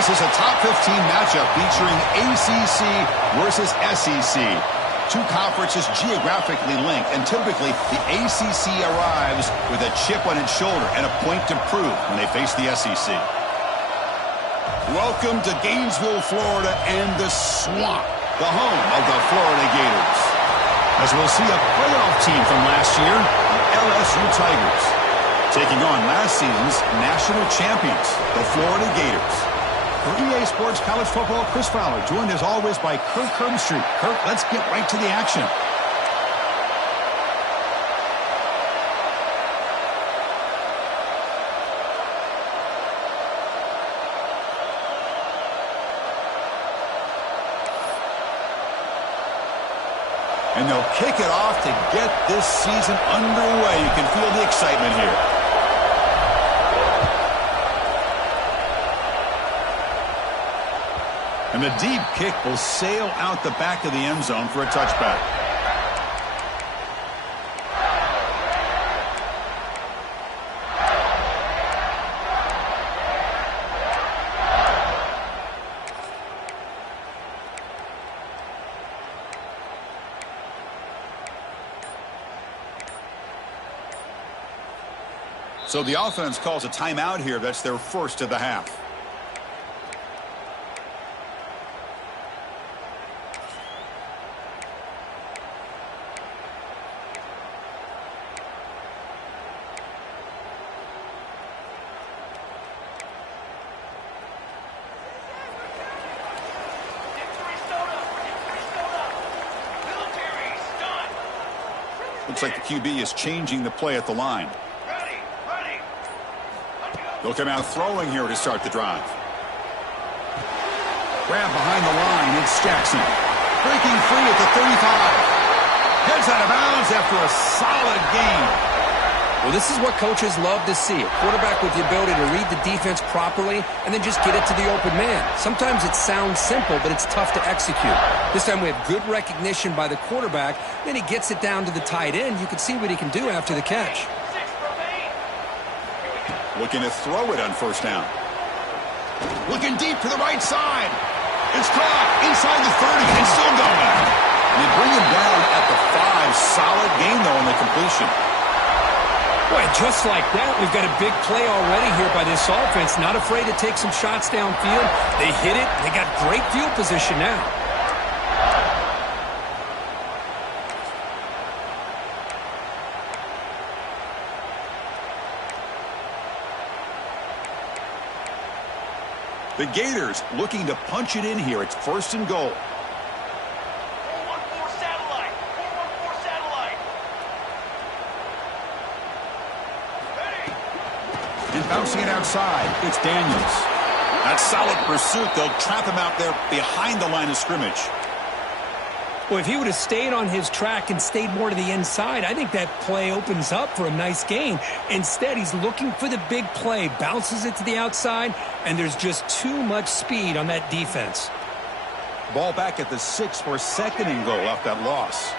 This is a top 15 matchup featuring ACC versus SEC. Two conferences geographically linked, and typically the ACC arrives with a chip on its shoulder and a point to prove when they face the SEC. Welcome to Gainesville, Florida, and the Swamp, the home of the Florida Gators. As we'll see a playoff team from last year, the LSU Tigers, taking on last season's national champions, the Florida Gators. For EA Sports College Football, Chris Fowler, joined as always by Kirk Herbstreit. Kirk, let's get right to the action. And they'll kick it off to get this season underway. You can feel the excitement here. And the deep kick will sail out the back of the end zone for a touchback. So the offense calls a timeout here. That's their first of the half. Looks like the QB is changing the play at the line. They'll come out throwing here to start the drive. Grab behind the line. It's Jackson. Breaking free at the 35. Heads out of bounds after a solid game. Well, this is what coaches love to see. A quarterback with the ability to read the defense properly and then just get it to the open man. Sometimes it sounds simple, but it's tough to execute. This time we have good recognition by the quarterback. Then he gets it down to the tight end. You can see what he can do after the catch. Looking to throw it on first down. Looking deep to the right side. It's caught inside the 30 and still going. And they bring him down at the 5. Solid gain, though, on the completion. Boy, just like that, we've got a big play already here by this offense. Not afraid to take some shots downfield. They hit it. They got great field position now. The Gators looking to punch it in here. It's first and goal. 4-1-4 satellite. 4-1-4 satellite. Ready. And bouncing it outside, it's Daniels. That solid pursuit. They'll trap him out there behind the line of scrimmage. Well, if he would have stayed on his track and stayed more to the inside, I think that play opens up for a nice gain. Instead, he's looking for the big play, bounces it to the outside, and there's just too much speed on that defense. Ball back at the 6 for second and goal off that loss.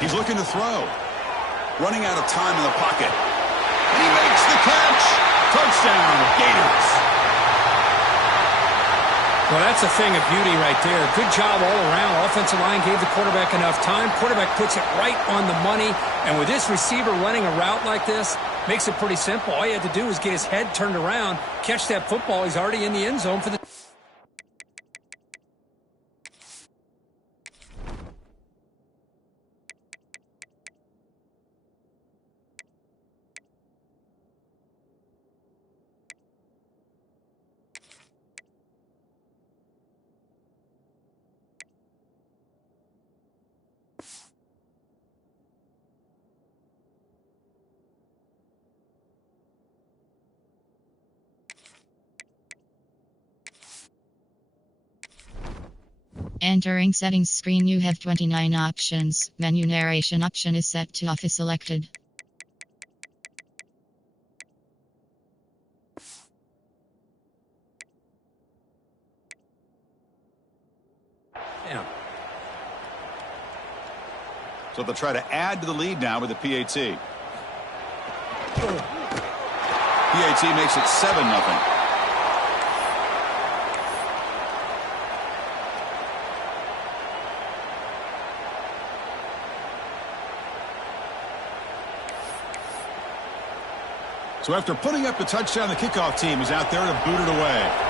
He's looking to throw. Running out of time in the pocket. And he makes the catch. Touchdown, Gators. Well, that's a thing of beauty right there. Good job all around. Offensive line gave the quarterback enough time. Quarterback puts it right on the money. And with this receiver running a route like this, makes it pretty simple. All you had to do was get his head turned around, catch that football. He's already in the end zone for the... Entering settings screen, you have 29 options. Menu narration option is set to off is selected. Yeah. So they'll try to add to the lead now with the PAT. PAT makes it 7-0. So after putting up the touchdown, the kickoff team is out there to boot it away.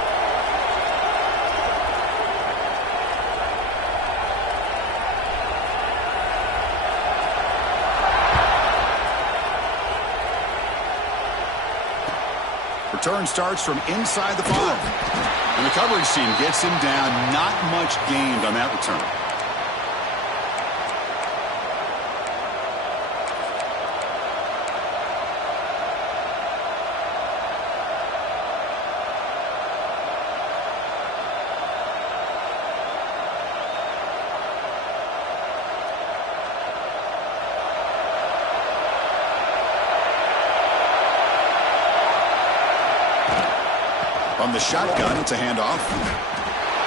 Return starts from inside the 5. And the coverage team gets him down. Not much gained on that return. On the shotgun, it's a handoff.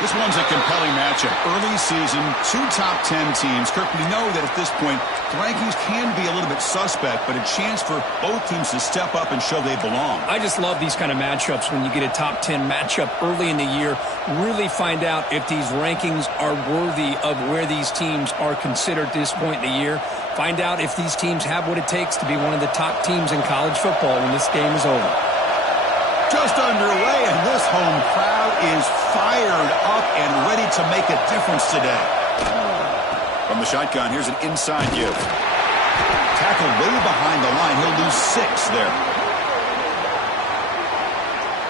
This one's a compelling matchup. Early season, 2 top 10 teams. Kirk, we know that at this point, the rankings can be a little bit suspect, but a chance for both teams to step up and show they belong. I just love these kind of matchups when you get a top 10 matchup early in the year. Really find out if these rankings are worthy of where these teams are considered at this point in the year. Find out if these teams have what it takes to be one of the top teams in college football when this game is over. Just underway, and this home crowd is fired up and ready to make a difference today. From the shotgun, here's an inside give. Tackled way behind the line. He'll lose 6 there.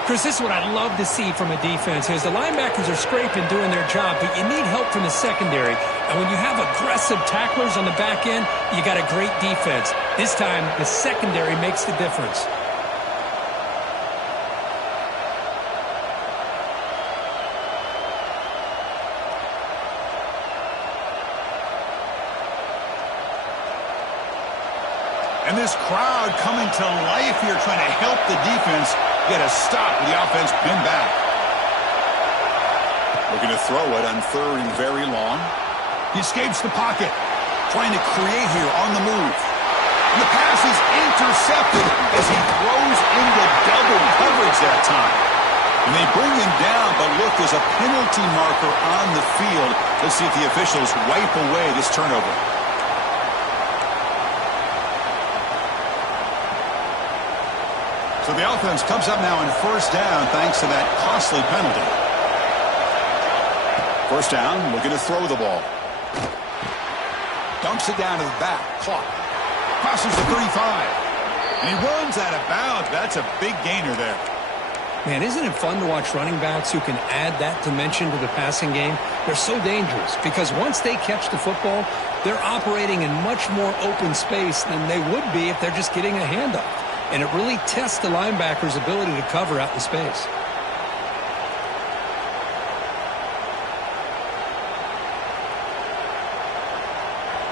Chris, this is what I love to see from a defense is the linebackers are scraping, doing their job, but you need help from the secondary. And when you have aggressive tacklers on the back end, you got a great defense. This time, the secondary makes the difference. And this crowd coming to life here, trying to help the defense get a stop with the offense pinned back. Looking to throw it on 3rd and very long. He escapes the pocket, trying to create here on the move. And the pass is intercepted as he throws into double coverage that time. And they bring him down, but look, there's a penalty marker on the field. Let's see if the officials wipe away this turnover. So the offense comes up now on 1st down thanks to that costly penalty. 1st down, looking to throw the ball. Dumps it down to the back. Clock. Crosses the 35. And he runs out of bounds. That's a big gainer there. Man, isn't it fun to watch running backs who can add that dimension to the passing game? They're so dangerous because once they catch the football, they're operating in much more open space than they would be if they're just getting a handoff. And it really tests the linebacker's ability to cover out in space.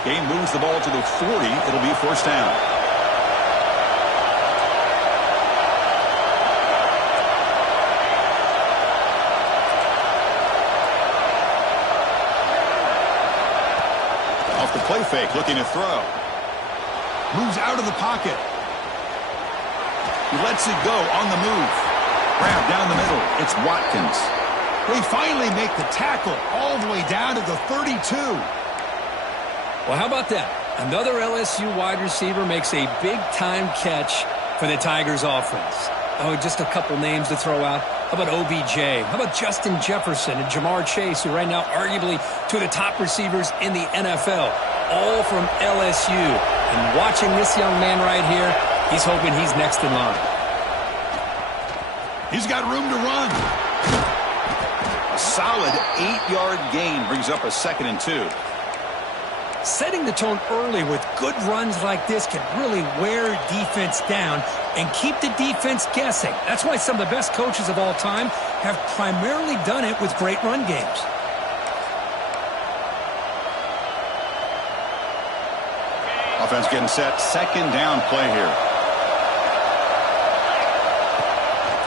Game moves the ball to the 40. It'll be 1st down. Off the play fake, looking to throw. Moves out of the pocket. He lets it go on the move. Grab down the middle. It's Watkins. They finally make the tackle all the way down to the 32. Well, how about that? Another LSU wide receiver makes a big-time catch for the Tigers offense. Oh, just a couple names to throw out. How about OBJ? How about Justin Jefferson and Jamar Chase, who right now arguably two of the top receivers in the NFL, all from LSU. And watching this young man right here, he's hoping he's next in line. He's got room to run. A solid 8-yard gain brings up a 2nd and 2. Setting the tone early with good runs like this can really wear defense down and keep the defense guessing. That's why some of the best coaches of all time have primarily done it with great run games. Offense getting set. 2nd down play here.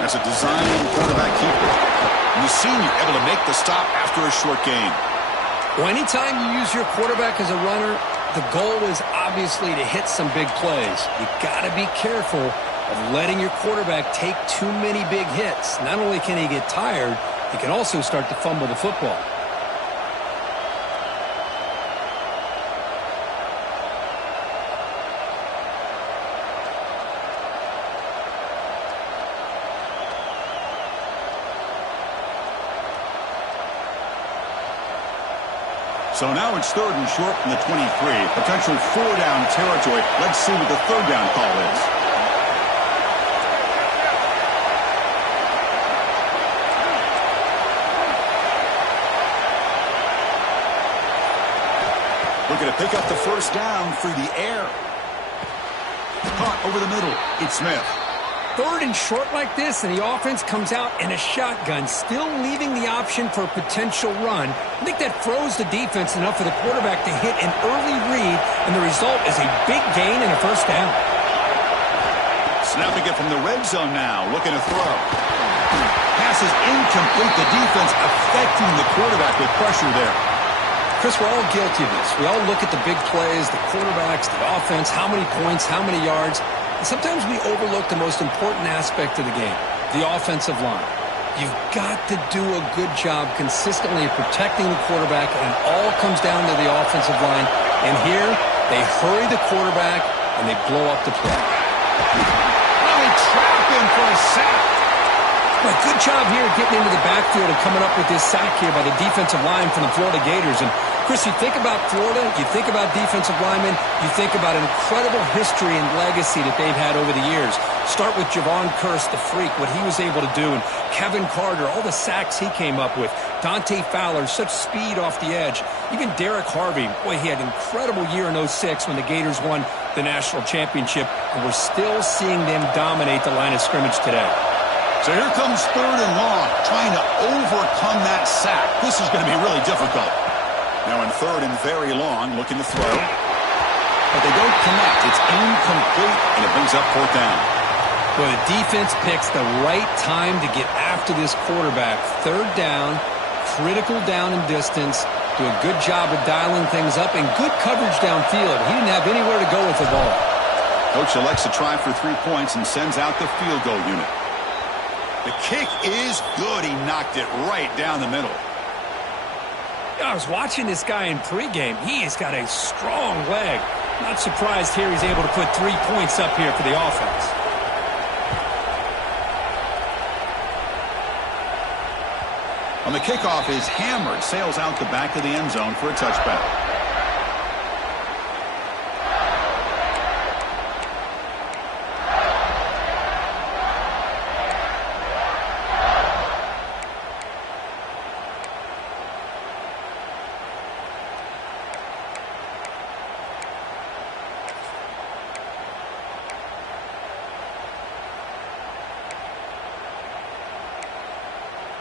That's a design quarterback keeper. And the senior able to make the stop after a short gain. Well, anytime you use your quarterback as a runner, the goal is obviously to hit some big plays. You got to be careful of letting your quarterback take too many big hits. Not only can he get tired, he can also start to fumble the football. So now it's 3rd and short from the 23. Potential 4-down territory. Let's see what the 3rd down call is. Looking to pick up the 1st down through the air. Caught over the middle. It's Smith. 3rd and short like this, and the offense comes out in a shotgun, still leaving the option for a potential run. I think that throws the defense enough for the quarterback to hit an early read, and the result is a big gain and a 1st down. Snapping it from the red zone now, looking to throw. Pass is incomplete. The defense affecting the quarterback with pressure there. Chris, we're all guilty of this. We all look at the big plays, the quarterbacks, the offense, how many points, how many yards. And sometimes we overlook the most important aspect of the game, the offensive line. You've got to do a good job consistently protecting the quarterback, and it all comes down to the offensive line. And here, they hurry the quarterback, and they blow up the play. Well, they trap him for a sack. Well, good job here getting into the backfield and coming up with this sack here by the defensive line from the Florida Gators. And, Chris, you think about Florida, you think about defensive linemen, you think about an incredible history and legacy that they've had over the years. Start with Javon Kearse, the freak, what he was able to do, and Kevin Carter, all the sacks he came up with. Dante Fowler, such speed off the edge. Even Derek Harvey, boy, he had an incredible year in 06 when the Gators won the national championship, and we're still seeing them dominate the line of scrimmage today. So here comes 3rd and long, trying to overcome that sack. This is going to be really difficult. Now in 3rd and very long, looking to throw. But they don't connect. It's incomplete, and it brings up 4th down. Well, the defense picks the right time to get after this quarterback. 3rd down, critical down and distance. Do a good job of dialing things up, and good coverage downfield. He didn't have anywhere to go with the ball. Coach elects to try for 3 points and sends out the field goal unit. The kick is good. He knocked it right down the middle. I was watching this guy in pregame. He has got a strong leg. Not surprised here he's able to put 3 points up here for the offense. On the kickoff is hammered. Sails out the back of the end zone for a touchback.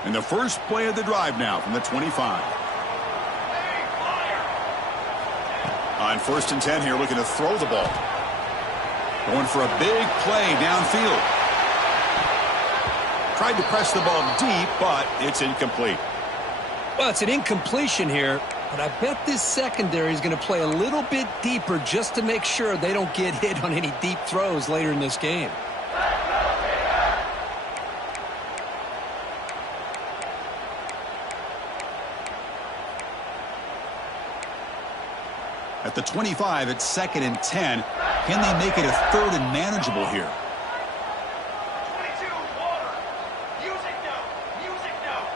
And the first play of the drive now from the 25. On 1st and 10 here, looking to throw the ball. Going for a big play downfield. Tried to press the ball deep, but it's incomplete. Well, it's an incompletion here, but I bet this secondary is going to play a little bit deeper just to make sure they don't get hit on any deep throws later in this game. At the 25, it's 2nd and 10. Can they make it a 3rd and manageable here? 22, water. Music note. Music note.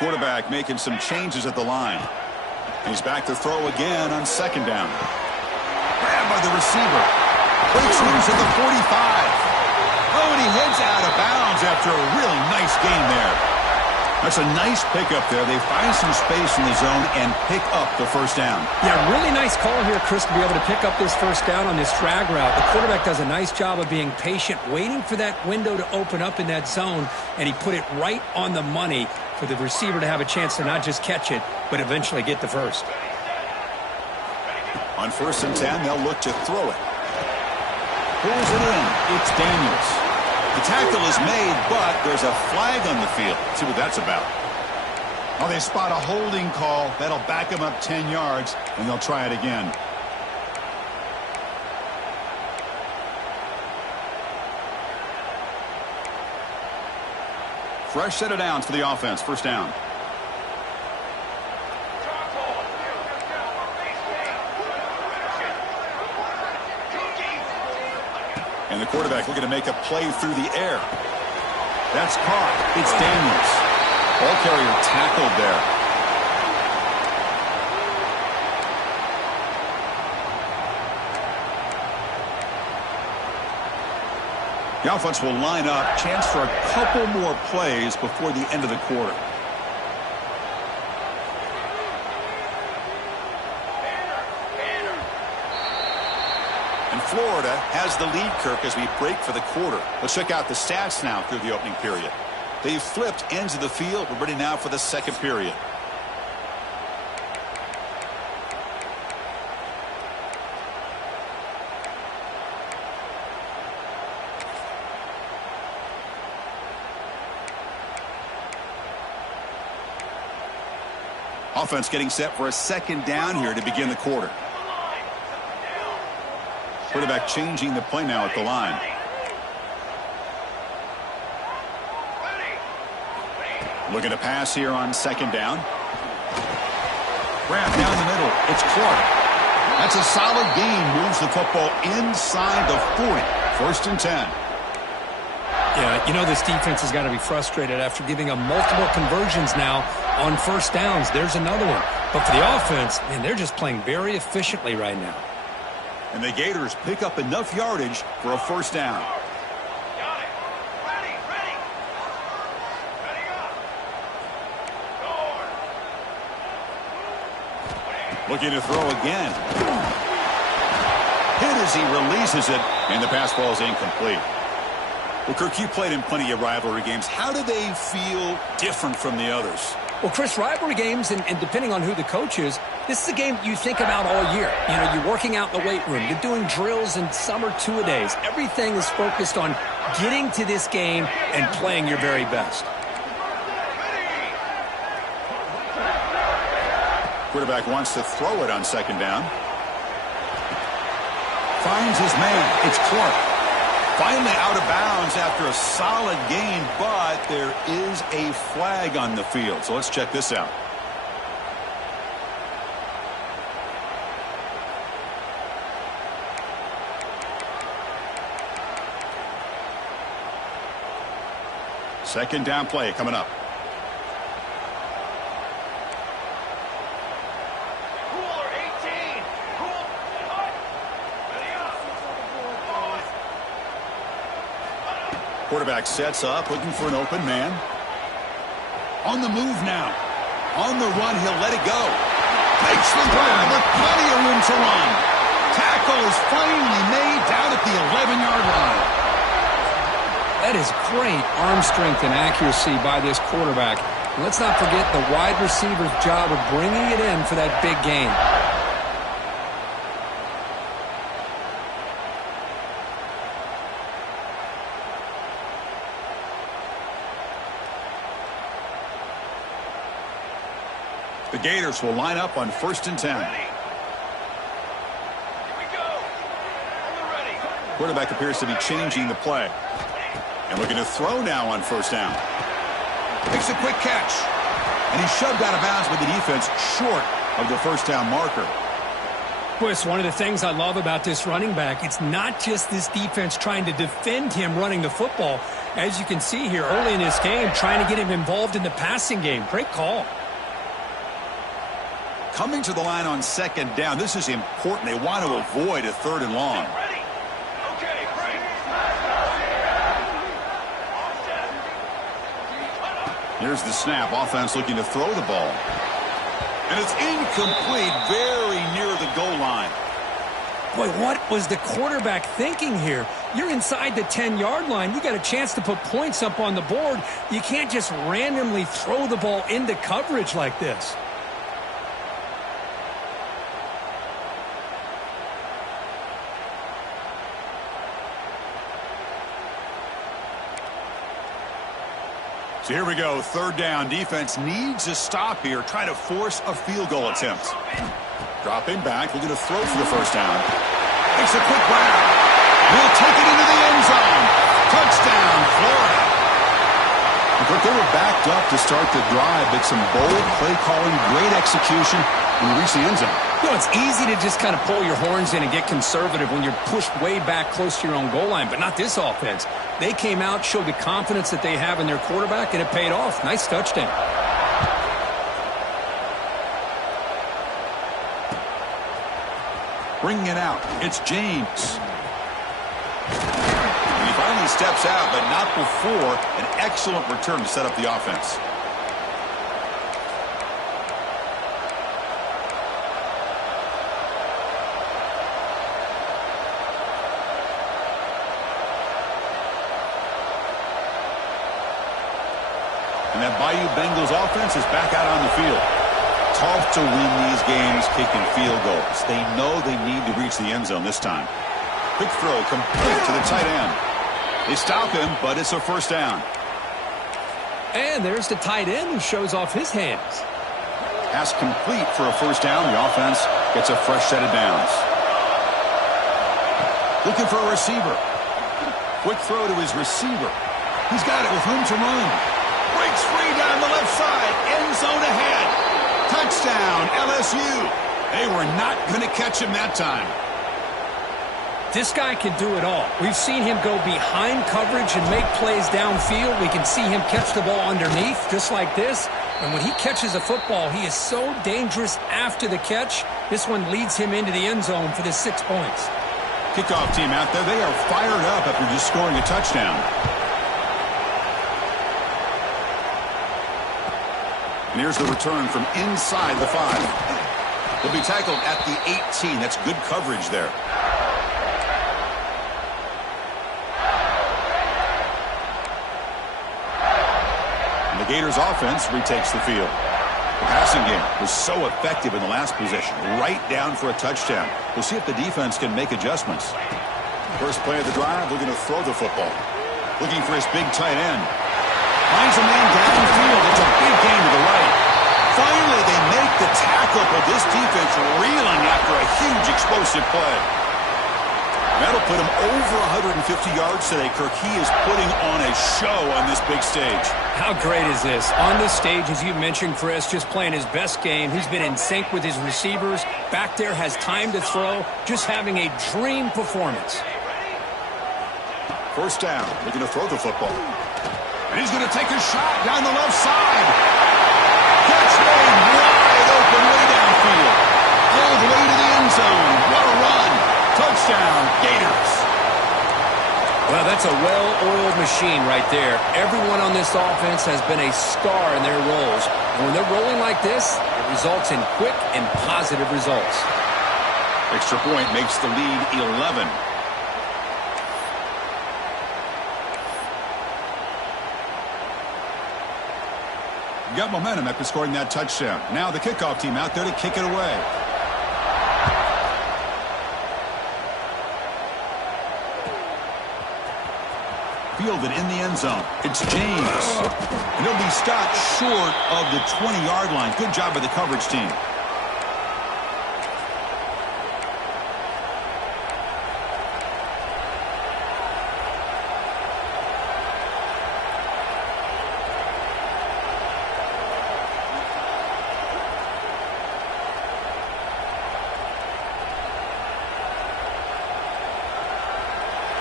Quarterback making some changes at the line. He's back to throw again on 2nd down. Grabbed by the receiver. Breaks loose at the 45. Oh, and he heads out of bounds after a really nice game there. That's a nice pickup there. They find some space in the zone and pick up the 1st down. Yeah, really nice call here, Chris, to be able to pick up this 1st down on this drag route. The quarterback does a nice job of being patient, waiting for that window to open up in that zone, and he put it right on the money for the receiver to have a chance to not just catch it, but eventually get the 1st. On 1st and 10, they'll look to throw it. Pulls it in. It's Daniels. The tackle is made, but there's a flag on the field. Let's see what that's about. Oh, they spot a holding call. That'll back them up 10 yards, and they'll try it again. Fresh set of downs for the offense. First down. And the quarterback looking to make a play through the air. That's caught. It's Daniels. Ball carrier tackled there. The offense will line up. Chance for a couple more plays before the end of the quarter. And Florida has the lead, Kirk, as we break for the quarter. Let's check out the stats now through the opening period. They've flipped ends of the field. We're ready now for the second period. Offense getting set for a second down here to begin the quarter. Quarterback changing the play now at the line. Looking to pass here on second down. Grab down the middle. It's Clark. That's a solid gain. Moves the football inside the 40. First and 10. Yeah, you know this defense has got to be frustrated after giving them multiple conversions now on first downs. There's another one. But for the offense, man, they're just playing very efficiently right now. And the Gators pick up enough yardage for a first down. Got it. Ready, ready. Ready up. Score. Looking to throw again. Hit as he releases it, and the pass ball is incomplete. Well, Kirk, you played in plenty of rivalry games. How do they feel different from the others? Well, Chris, rivalry games, and depending on who the coach is, this is a game you think about all year. You know, you're working out in the weight room. You're doing drills and summer two-a-days. Everything is focused on getting to this game and playing your very best. Quarterback wants to throw it on second down. Finds his man. It's Clark. Finally out of bounds after a solid gain, but there is a flag on the field. So let's check this out. Second down play coming up. Cooler 18. Cool. Hot. Ready up. Quarterback sets up, looking for an open man. On the move now. On the run, he'll let it go. Takes the grab with plenty of room to run. Tackle is finally made down at the 11-yard line. That is great arm strength and accuracy by this quarterback. And let's not forget the wide receiver's job of bringing it in for that big gain. The Gators will line up on first and 10. Ready. Here we go. On the ready. Quarterback appears to be changing the play. And looking to throw now on first down. Makes a quick catch. And he's shoved out of bounds with the defense short of the first down marker. Boy, it's one of the things I love about this running back. It's not just this defense trying to defend him running the football. As you can see here early in this game, trying to get him involved in the passing game. Great call. Coming to the line on second down. This is important. They want to avoid a third and long. Ready. Okay, break. Here's the snap. Offense looking to throw the ball. And it's incomplete, very near the goal line. Boy, what was the quarterback thinking here? You're inside the 10-yard line. You got a chance to put points up on the board. You can't just randomly throw the ball into coverage like this. So here we go, third down. Defense needs a stop here, trying to force a field goal attempt. Dropping back, looking to throw for the first down. Makes a quick grab. He'll take it into the end zone. Touchdown, Florida. But they were backed up to start the drive, but some bold play calling, great execution, and we reach the end zone. You know, it's easy to just kind of pull your horns in and get conservative when you're pushed way back close to your own goal line, but not this offense. They came out, showed the confidence that they have in their quarterback, and it paid off. Nice touchdown. Bringing it out, it's James. And he finally steps out, but not before an excellent return to set up the offense. And that Bayou Bengals offense is back out on the field. Tough to win these games kicking field goals. They know they need to reach the end zone this time. Quick throw complete to the tight end. They stop him, but it's a first down. And there's the tight end who shows off his hands. Pass complete for a first down. The offense gets a fresh set of downs. Looking for a receiver. Quick throw to his receiver. He's got it with room to run. Breaks free down the left side. End zone ahead. Touchdown, LSU. They were not going to catch him that time. This guy can do it all. We've seen him go behind coverage and make plays downfield. We can see him catch the ball underneath, just like this. And when he catches a football, he is so dangerous after the catch. This one leads him into the end zone for the 6 points. Kickoff team out there, they are fired up after just scoring a touchdown. And here's the return from inside the 5. He'll be tackled at the 18. That's good coverage there. And the Gators offense retakes the field. The passing game was so effective in the last possession, right down for a touchdown. We'll see if the defense can make adjustments. First play of the drive, looking to throw the football. Looking for his big tight end. Finds a man downfield. It's a big gain to the right. Finally, they make the tackle, but this defense reeling after a huge explosive play. That'll put him over 150 yards today, Kirk. He is putting on a show on this big stage. How great is this? On this stage, as you mentioned, Chris, just playing his best game. He's been in sync with his receivers. Back there, has time to throw. Just having a dream performance. First down, looking to throw the football. And he's going to take a shot down the left side. Catch made wide open way downfield. All the way to the end zone. What a run. Touchdown, Gators. Well, that's a well-oiled machine right there. Everyone on this offense has been a star in their roles. And when they're rolling like this, it results in quick and positive results. Extra point makes the lead 11. Got momentum after scoring that touchdown. Now the kickoff team out there to kick it away. Fielded in the end zone. It's James. And he'll be stopped short of the 20-yard line. Good job by the coverage team.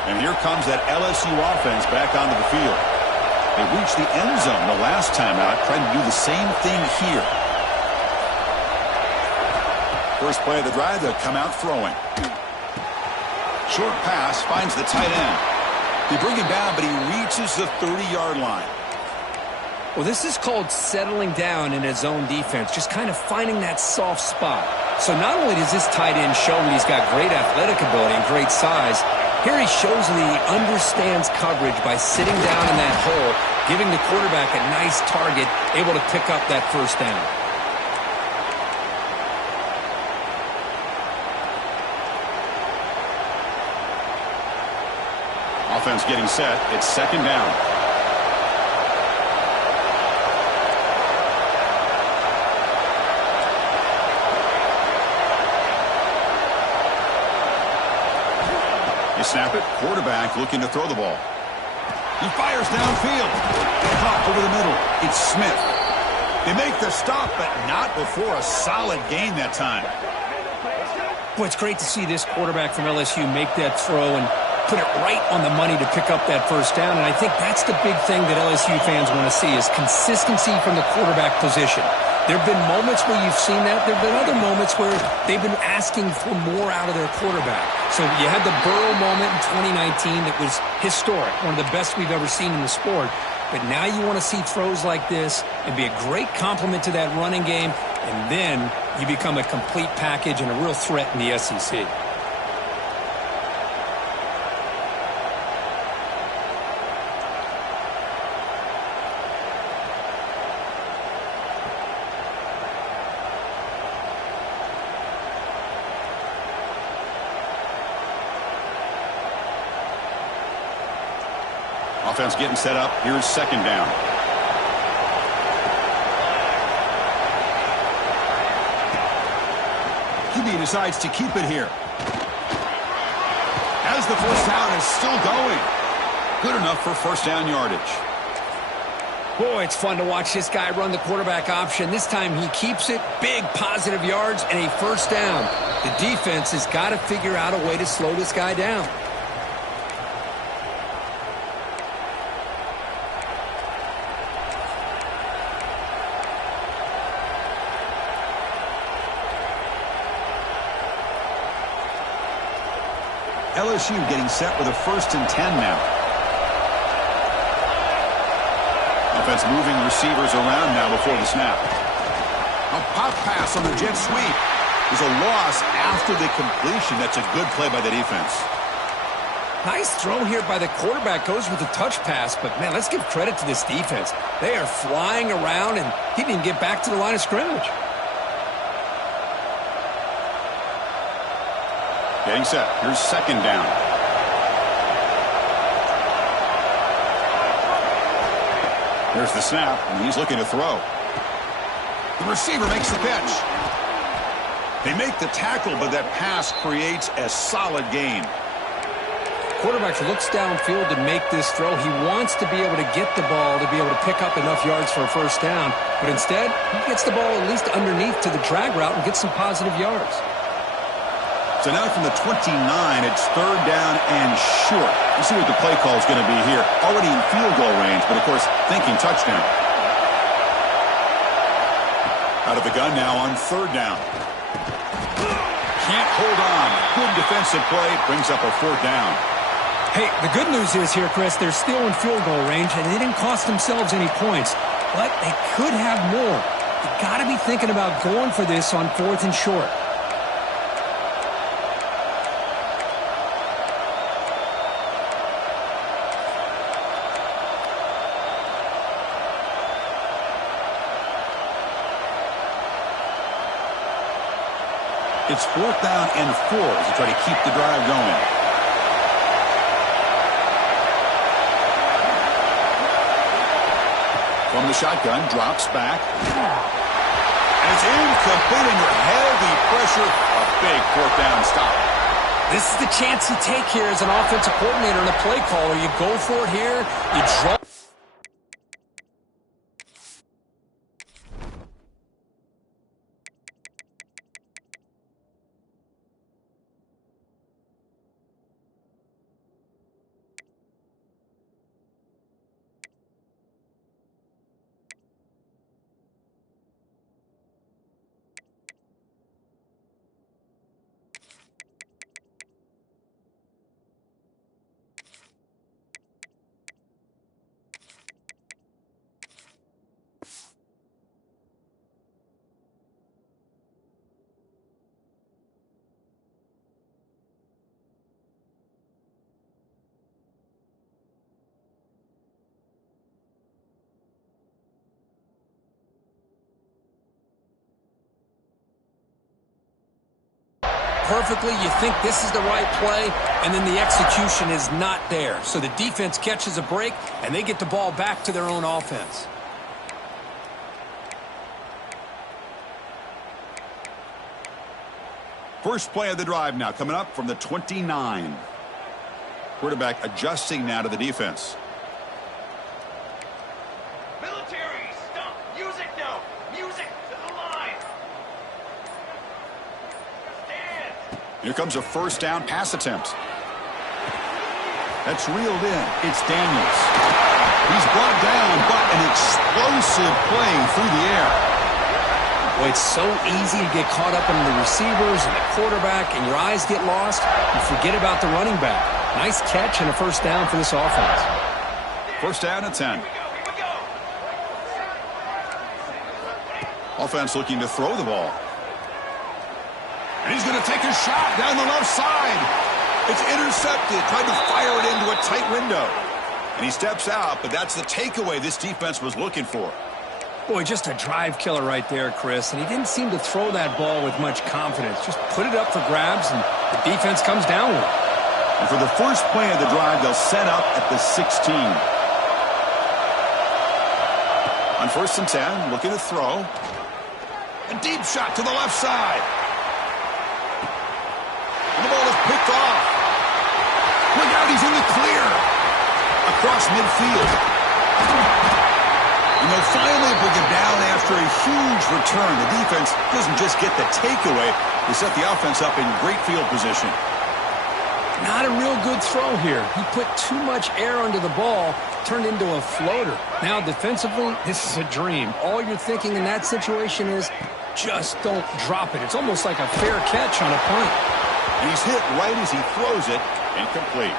And here comes that LSU offense back onto the field. They reached the end zone the last time out, trying to do the same thing here. First play of the drive, they'll come out throwing. Short pass finds the tight end. They bring him down, but he reaches the 30-yard line. Well, this is called settling down in a zone defense, just kind of finding that soft spot. So not only does this tight end show that he's got great athletic ability and great size, here he shows that he understands coverage by sitting down in that hole, giving the quarterback a nice target, able to pick up that first down. Offense getting set. It's second down. They snap it. Quarterback looking to throw the ball. He fires downfield. Caught over the middle. It's Smith. They make the stop, but not before a solid gain that time. Boy, it's great to see this quarterback from LSU make that throw and put it right on the money to pick up that first down. And I think that's the big thing that LSU fans want to see is consistency from the quarterback position. There have been moments where you've seen that. There have been other moments where they've been asking for more out of their quarterback. So you had the Burrow moment in 2019 that was historic, one of the best we've ever seen in the sport. But now you want to see throws like this and be a great complement to that running game, and then you become a complete package and a real threat in the SEC. Offense getting set up. Here's second down. QB decides to keep it here. As the first down is still going. Good enough for first down yardage. Boy, it's fun to watch this guy run the quarterback option. This time he keeps it. Big positive yards and a first down. The defense has got to figure out a way to slow this guy down. LSU getting set with a 1st and 10 now. Offense moving receivers around now before the snap. A pop pass on the jet sweep. There's a loss after the completion. That's a good play by the defense. Nice throw here by the quarterback. Goes with a touch pass, but man, let's give credit to this defense. They are flying around, and he didn't get back to the line of scrimmage. Getting set. Here's second down. There's the snap, and he's looking to throw. The receiver makes the catch. They make the tackle, but that pass creates a solid gain. Quarterback looks downfield to make this throw. He wants to be able to get the ball to be able to pick up enough yards for a first down, but instead, he gets the ball at least underneath to the drag route and gets some positive yards. So now from the 29, it's third down and short. We'll see what the play call is going to be here. Already in field goal range, but of course, thinking touchdown. Out of the gun now on third down. Can't hold on. Good defensive play. Brings up a fourth down. Hey, the good news is here, Chris, they're still in field goal range, and they didn't cost themselves any points. But they could have more. You got to be thinking about going for this on 4th and short. It's 4th down and 4 as they try to keep the drive going. From the shotgun, drops back. And it's incomplete under heavy pressure. A big 4th down stop. This is the chance you take here as an offensive coordinator and a play caller. You go for it here. You draw. Perfectly, you think this is the right play, and then the execution is not there. So the defense catches a break, and they get the ball back to their own offense. First play of the drive now coming up from the 29. Quarterback adjusting now to the defense. Here comes a first down pass attempt. That's reeled in. It's Daniels. He's brought down, but an explosive play through the air. Well, it's so easy to get caught up in the receivers and the quarterback, and your eyes get lost. You forget about the running back. Nice catch and a first down for this offense. First down and 10. Offense looking to throw the ball. And he's going to take a shot down the left side. It's intercepted. Tried to fire it into a tight window. And he steps out, but that's the takeaway this defense was looking for. Boy, just a drive killer right there, Chris. And he didn't seem to throw that ball with much confidence. Just put it up for grabs, and the defense comes down with it. And for the first play of the drive, they'll set up at the 16. On 1st and 10, looking to throw. A deep shot to the left side. And the ball is picked off. Look out, he's in the clear. Across midfield. And they'll finally bring him down after a huge return. The defense doesn't just get the takeaway. They set the offense up in great field position. Not a real good throw here. He put too much air under the ball, turned into a floater. Now, defensively, this is a dream. All you're thinking in that situation is, just don't drop it. It's almost like a fair catch on a punt. And he's hit right as he throws it. Incomplete.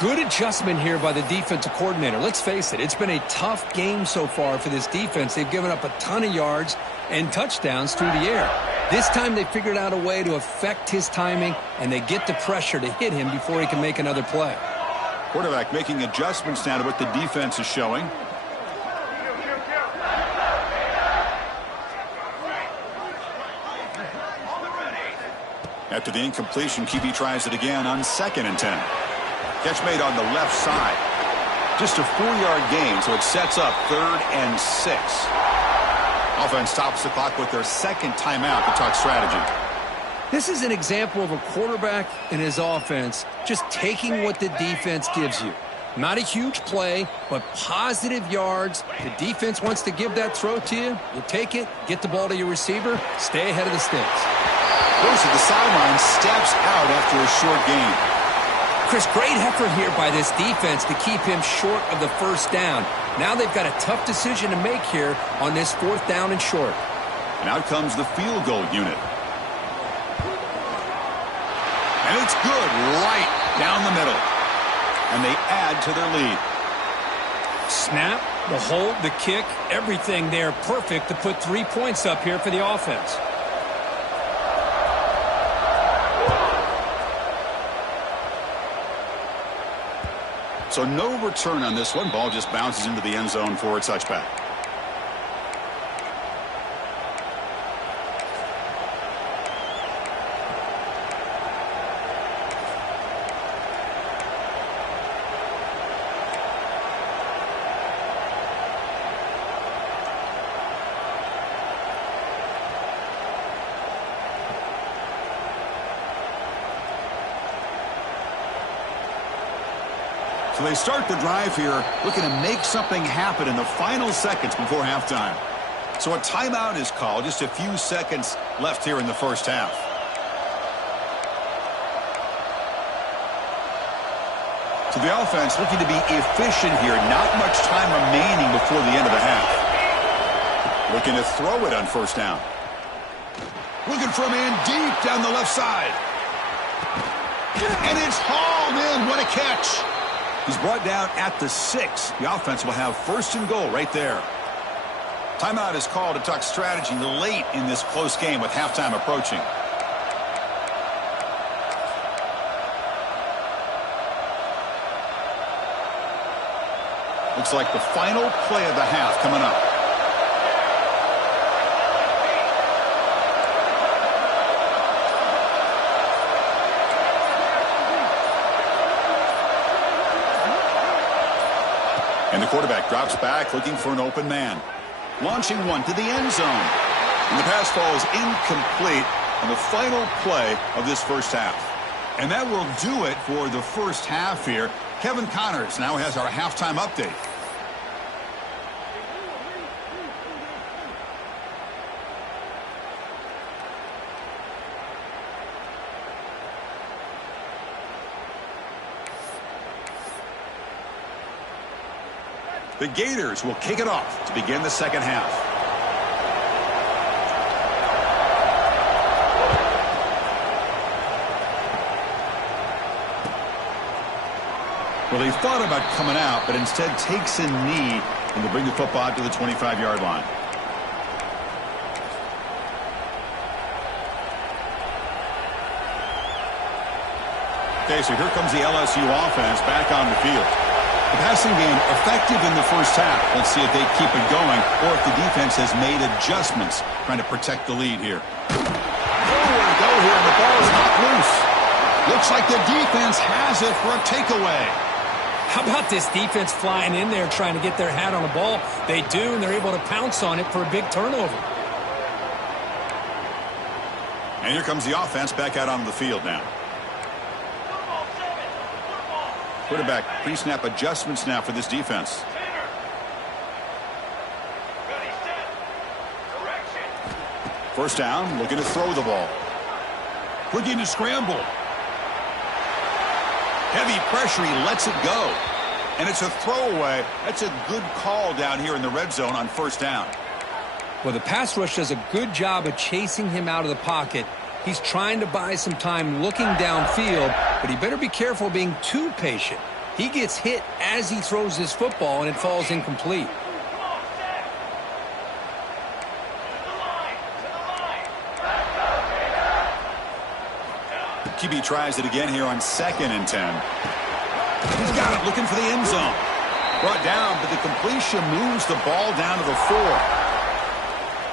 Good adjustment here by the defensive coordinator. Let's face it, it's been a tough game so far for this defense. They've given up a ton of yards and touchdowns through the air. This time they figured out a way to affect his timing, and they get the pressure to hit him before he can make another play. Quarterback making adjustments now to what the defense is showing. After the incompletion, QB tries it again on 2nd and 10. Catch made on the left side. Just a 4-yard gain, so it sets up 3rd and 6. Offense stops the clock with their second timeout to talk strategy. This is an example of a quarterback and his offense just taking what the defense gives you. Not a huge play, but positive yards. The defense wants to give that throw to you. You take it, get the ball to your receiver, stay ahead of the sticks. Goes to the sideline, steps out after a short gain. Chris, great effort here by this defense to keep him short of the first down. Now they've got a tough decision to make here on this 4th down and short. And out comes the field goal unit. And it's good right down the middle. And they add to their lead. Snap, the hold, the kick, everything there perfect to put 3 points up here for the offense. So no return on this one. Ball just bounces into the end zone for a touchback. So they start the drive here, looking to make something happen in the final seconds before halftime. So a timeout is called. Just a few seconds left here in the first half. So the offense looking to be efficient here. Not much time remaining before the end of the half. Looking to throw it on 1st down. Looking for a man deep down the left side. And it's hauled in. What a catch. He's brought down at the 6. The offense will have 1st and goal right there. Timeout is called to talk strategy late in this close game with halftime approaching. Looks like the final play of the half coming up. And the quarterback drops back looking for an open man. Launching one to the end zone. And the pass falls incomplete on the final play of this first half. And that will do it for the first half here. Kevin Connors now has our halftime update. The Gators will kick it off to begin the second half. Well, he thought about coming out, but instead takes a knee and to bring the football out to the 25-yard line. Okay, so here comes the LSU offense back on the field. The passing game effective in the first half. Let's see if they keep it going or if the defense has made adjustments trying to protect the lead here. Nowhere to go here, and the ball is knocked loose. Looks like the defense has it for a takeaway. How about this defense flying in there trying to get their hat on the ball? They do, and they're able to pounce on it for a big turnover. And here comes the offense back out onto the field now. Quarterback pre-snap adjustments now for this defense. First down, looking to throw the ball. Looking to scramble. Heavy pressure, he lets it go. And it's a throwaway. That's a good call down here in the red zone on first down. Well, the pass rush does a good job of chasing him out of the pocket. He's trying to buy some time looking downfield, but he better be careful being too patient. He gets hit as he throws this football, and it falls incomplete. QB tries it again here on 2nd and 10. He's got it, looking for the end zone. Brought down, but the completion moves the ball down to the 4.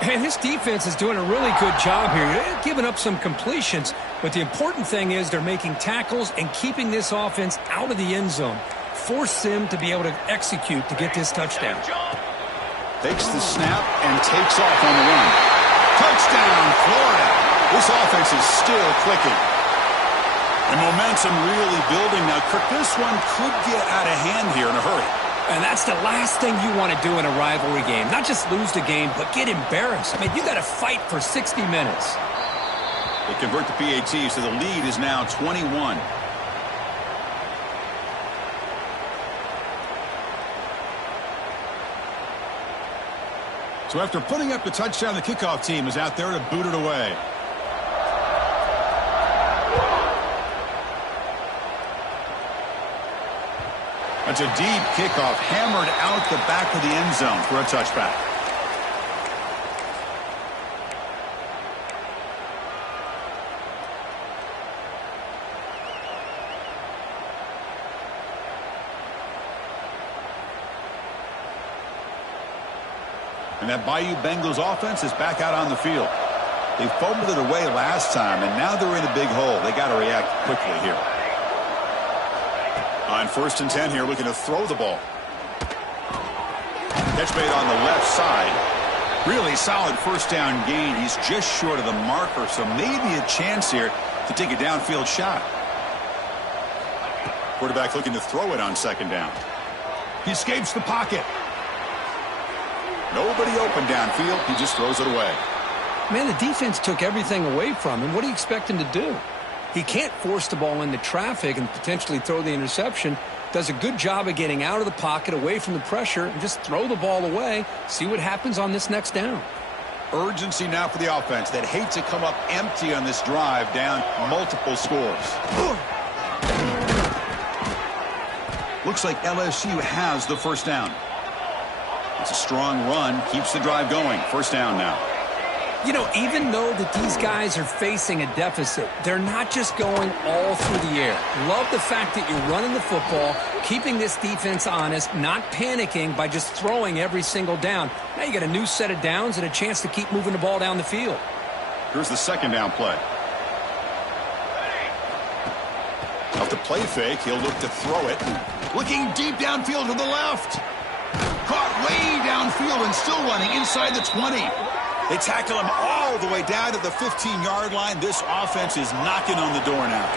And this defense is doing a really good job here. They're giving up some completions, but the important thing is they're making tackles and keeping this offense out of the end zone. Force them to be able to execute to get this touchdown. Takes the snap and takes off on the run. Touchdown, Florida. This offense is still clicking. And momentum really building now. Kirk, this one could get out of hand here in a hurry. And that's the last thing you want to do in a rivalry game. Not just lose the game, but get embarrassed. I mean, you got to fight for 60 minutes. They convert the PAT, so the lead is now 21. So after putting up the touchdown, the kickoff team is out there to boot it away. That's a deep kickoff, hammered out the back of the end zone for a touchback. And that Bayou Bengals offense is back out on the field. They fumbled it away last time, and now they're in a big hole. They got to react quickly here. On 1st and 10 here, looking to throw the ball. Catch made on the left side. Really solid first down gain. He's just short of the marker, so maybe a chance here to take a downfield shot. Quarterback looking to throw it on 2nd down. He escapes the pocket. Nobody open downfield. He just throws it away. Man, the defense took everything away from him. What do you expect him to do? He can't force the ball into traffic and potentially throw the interception. Does a good job of getting out of the pocket, away from the pressure, and just throw the ball away. See what happens on this next down. Urgency now for the offense that hate to come up empty on this drive, down multiple scores. Looks like LSU has the first down. It's a strong run, keeps the drive going. First down now. You know, even though that these guys are facing a deficit, they're not just going all through the air. Love the fact that you're running the football, keeping this defense honest, not panicking by just throwing every single down. Now you got a new set of downs and a chance to keep moving the ball down the field. Here's the 2nd down play. Off the play fake, he'll look to throw it. Looking deep downfield to the left. Caught way downfield and still running inside the 20. They tackle him all the way down to the 15-yard line. This offense is knocking on the door now.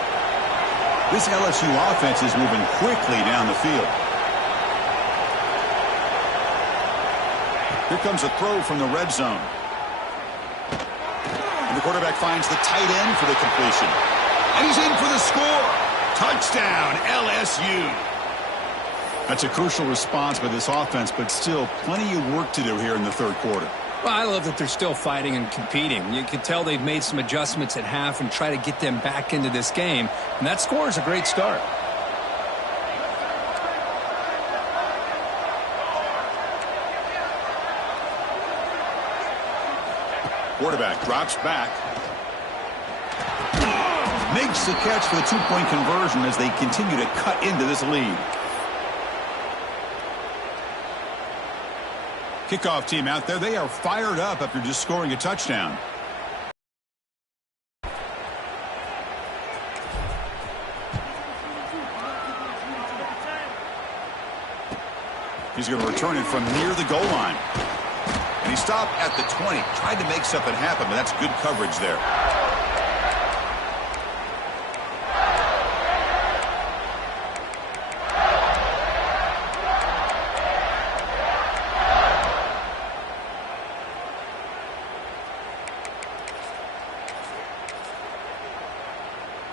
This LSU offense is moving quickly down the field. Here comes a throw from the red zone. And the quarterback finds the tight end for the completion. And he's in for the score. Touchdown, LSU. That's a crucial response by this offense, but still plenty of work to do here in the third quarter. Well, I love that they're still fighting and competing. You can tell they've made some adjustments at half and try to get them back into this game. And that score is a great start. Quarterback drops back. Makes the catch for the two-point conversion as they continue to cut into this lead. Kickoff team out there, they are fired up after just scoring a touchdown. He's going to return it from near the goal line. And he stopped at the 20. Tried to make something happen, but that's good coverage there.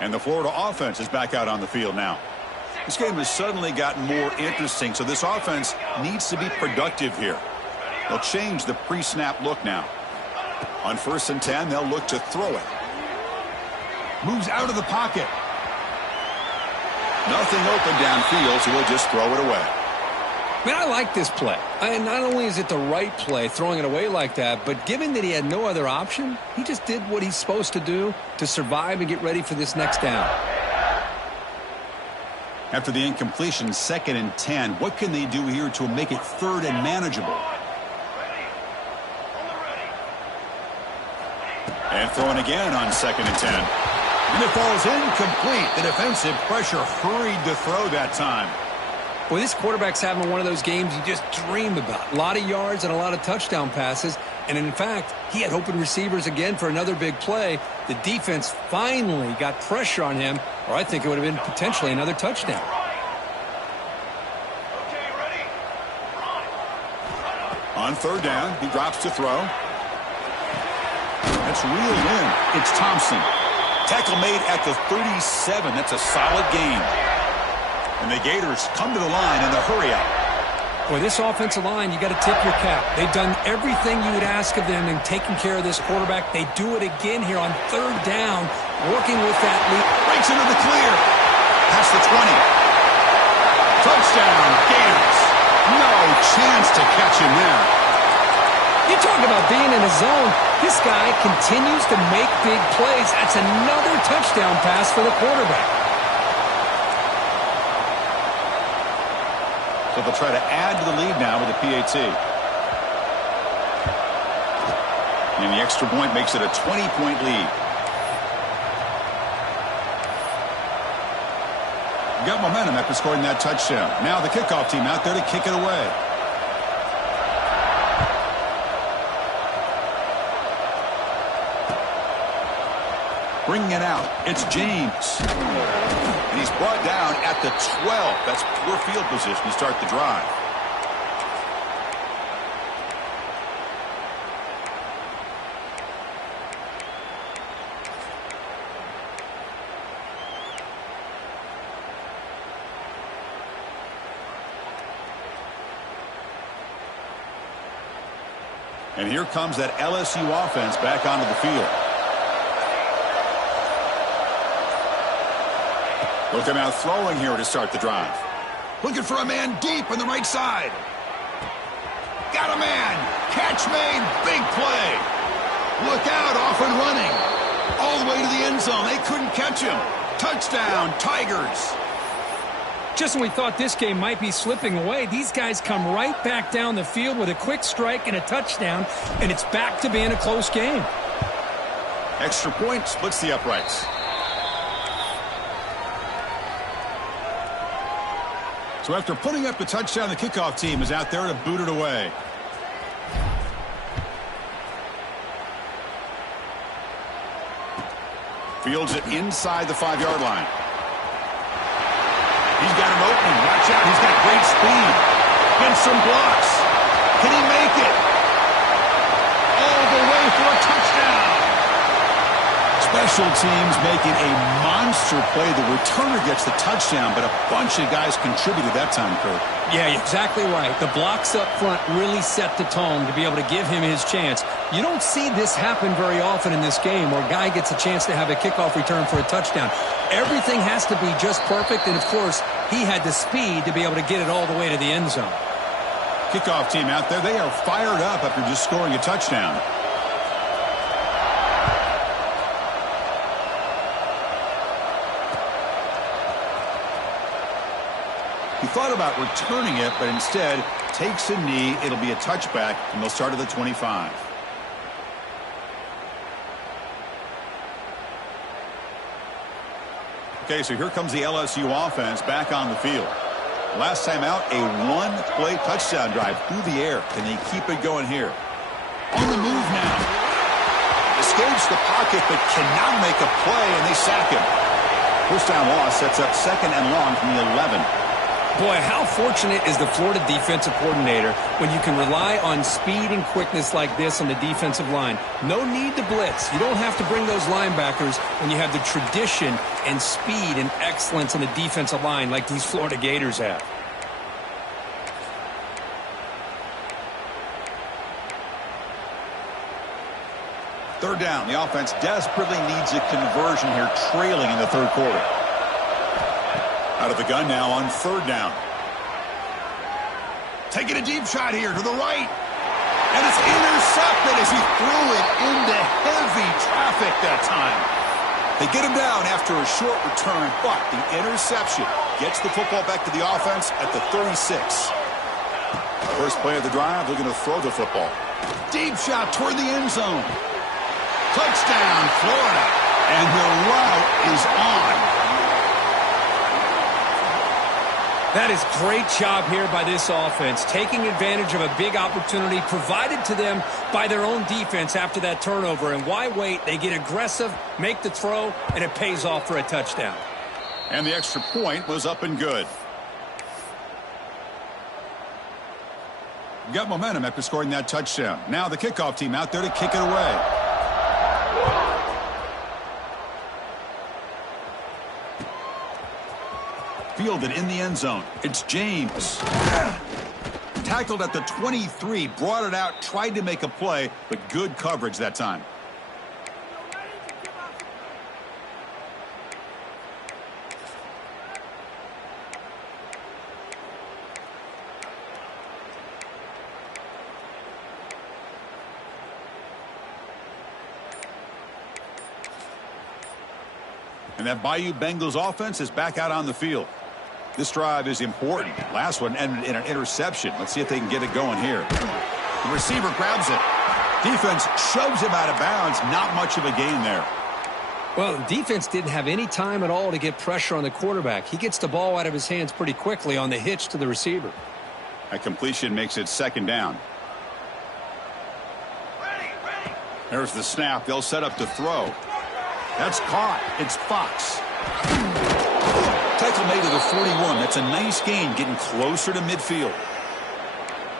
And the Florida offense is back out on the field now. This game has suddenly gotten more interesting, so this offense needs to be productive here. They'll change the pre-snap look now. On 1st and 10, they'll look to throw it. Moves out of the pocket. Nothing open downfield, so he'll just throw it away. Man, I like this play. And not only is it the right play, throwing it away like that, but given that he had no other option, he just did what he's supposed to do to survive and get ready for this next down. After the incompletion, 2nd and 10, what can they do here to make it 3rd and manageable? And throwing again on 2nd and 10. And it falls incomplete. The defensive pressure hurried to throw that time. Well, this quarterback's having one of those games you just dream about. A lot of yards and a lot of touchdown passes. And in fact, he had open receivers again for another big play. The defense finally got pressure on him, or I think it would have been potentially another touchdown. On 3rd down, he drops to throw. That's reeled in. It's Thompson. Tackle made at the 37. That's a solid gain. And the Gators come to the line in the hurry up. Boy, this offensive line, you got to tip your cap. They've done everything you would ask of them in taking care of this quarterback. They do it again here on 3rd down, working with that lead. Breaks into the clear. Past the 20. Touchdown, Gators. No chance to catch him there. You talk about being in a zone. This guy continues to make big plays. That's another touchdown pass for the quarterback. So they'll try to add to the lead now with a PAT. And the extra point makes it a 20-point lead. Got momentum after scoring that touchdown. Now the kickoff team out there to kick it away. Bringing it out, it's James. And he's brought down at the 12. That's poor field position to start the drive. And here comes that LSU offense back onto the field. Looking out throwing here to start the drive. Looking for a man deep on the right side. Got a man. Catch made. Big play. Look out, off and running. All the way to the end zone. They couldn't catch him. Touchdown, Tigers. Just when we thought this game might be slipping away, these guys come right back down the field with a quick strike and a touchdown, and it's back to being a close game. Extra point splits the uprights. So after putting up the touchdown, the kickoff team is out there to boot it away. Fields it inside the 5-yard line. He's got him open. Watch out. He's got great speed. And some blocks. Can he make it? All the way for a touchdown. Special teams making a monster play. The returner gets the touchdown, but a bunch of guys contributed that time, Kurt. Yeah, you're exactly right. The blocks up front really set the tone to be able to give him his chance. You don't see this happen very often in this game where a guy gets a chance to have a kickoff return for a touchdown. Everything has to be just perfect, and of course, he had the speed to be able to get it all the way to the end zone. Kickoff team out there, they are fired up after just scoring a touchdown. He thought about returning it, but instead takes a knee. It'll be a touchback, and they'll start at the 25. Okay, so here comes the LSU offense back on the field. Last time out, a one-play touchdown drive through the air. Can they keep it going here? On the move now. Escapes the pocket, but cannot make a play, and they sack him. First down loss sets up second and long from the 11. Boy, how fortunate is the Florida defensive coordinator when you can rely on speed and quickness like this on the defensive line. No need to blitz. You don't have to bring those linebackers when you have the tradition and speed and excellence on the defensive line like these Florida Gators have. Third down. The offense desperately needs a conversion here, trailing in the third quarter. Out of the gun now on third down. Taking a deep shot here to the right. And it's intercepted as he threw it into heavy traffic that time. They get him down after a short return, but the interception gets the football back to the offense at the 36. First play of the drive, they're going to throw the football. Deep shot toward the end zone. Touchdown, Florida. And the route is on. That is great job here by this offense, taking advantage of a big opportunity provided to them by their own defense after that turnover. And why wait? They get aggressive, make the throw, and it pays off for a touchdown. And the extra point was up and good. Got momentum after scoring that touchdown. Now the kickoff team out there to kick it away. Fielded in the end zone. It's James. Tackled at the 23, brought it out, tried to make a play, but good coverage that time. And that Bayou Bengals offense is back out on the field. This drive is important. Last one ended in an interception. Let's see if they can get it going here. The receiver grabs it. Defense shoves him out of bounds. Not much of a gain there. Well, the defense didn't have any time at all to get pressure on the quarterback. He gets the ball out of his hands pretty quickly on the hitch to the receiver. That completion makes it second down. There's the snap. They'll set up to throw. That's caught. It's Fox. Tackle made to the 41. That's a nice gain, getting closer to midfield.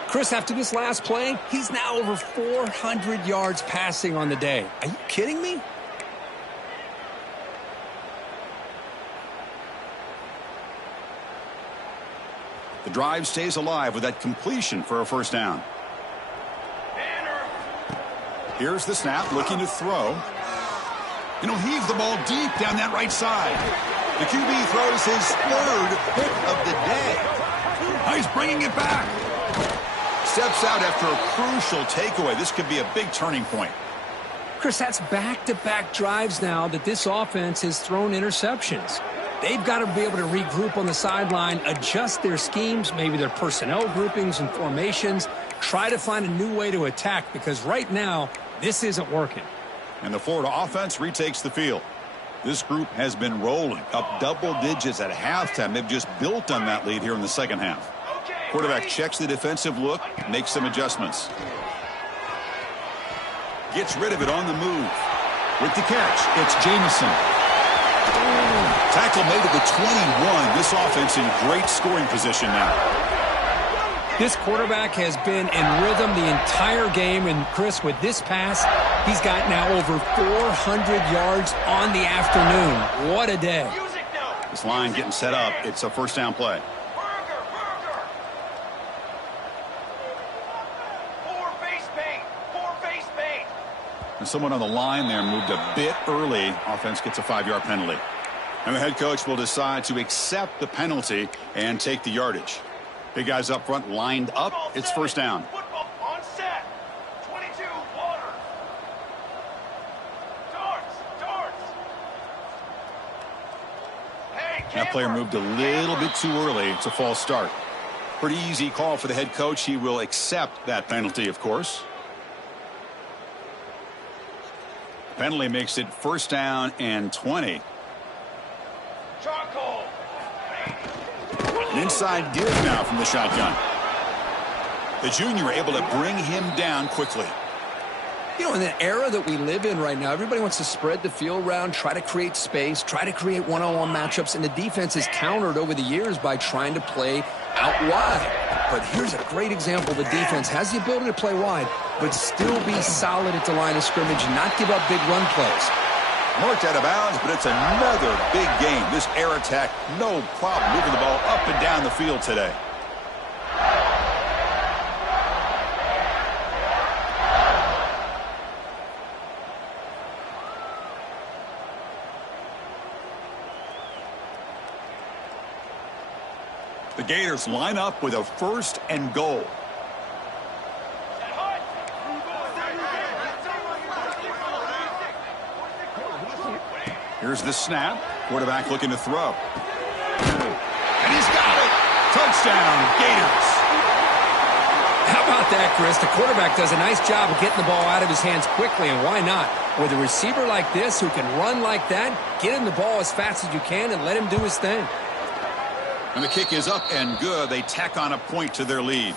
Chris, after this last play, he's now over 400 yards passing on the day. Are you kidding me? The drive stays alive with that completion for a first down. Here's the snap, looking to throw. And he'll heave the ball deep down that right side. The QB throws his third pick of the day. Oh, he's bringing it back. Steps out after a crucial takeaway. This could be a big turning point. Chris, that's back-to-back drives now that this offense has thrown interceptions. They've got to be able to regroup on the sideline, adjust their schemes, maybe their personnel groupings and formations, try to find a new way to attack because right now, this isn't working. And the Florida offense retakes the field. This group has been rolling up double digits at halftime. They've just built on that lead here in the second half. Quarterback checks the defensive look, makes some adjustments. Gets rid of it on the move. With the catch, it's Jamison. Tackle made at the 21. This offense in great scoring position now. This quarterback has been in rhythm the entire game, and Chris, with this pass, he's got now over 400 yards on the afternoon. What a day. Music now. This line getting set up. It's a first down play. Burger. Four face paint. And someone on the line there moved a bit early. Offense gets a 5-yard penalty. And the head coach will decide to accept the penalty and take the yardage. Big guys up front lined up. It's first down. Football on set. 22, water. Darts. Hey, That player moved a little bit too early. It's a false start. Pretty easy call for the head coach. He will accept that penalty, of course. Penalty makes it first down and 20. Charcoal. An inside give now from the shotgun. The junior able to bring him down quickly. You know, in the era that we live in right now, everybody wants to spread the field around, try to create space, try to create one-on-one matchups, and the defense is countered over the years by trying to play out wide. But here's a great example. The defense has the ability to play wide, but still be solid at the line of scrimmage and not give up big run plays. Marked out of bounds, but it's another big game. This air attack, no problem moving the ball up and down the field today. The Gators line up with a first and goal. Here's the snap. Quarterback looking to throw. And he's got it. Touchdown, Gators. How about that, Chris? The quarterback does a nice job of getting the ball out of his hands quickly, and why not? With a receiver like this who can run like that, get him the ball as fast as you can and let him do his thing. And the kick is up and good. They tack on a point to their lead.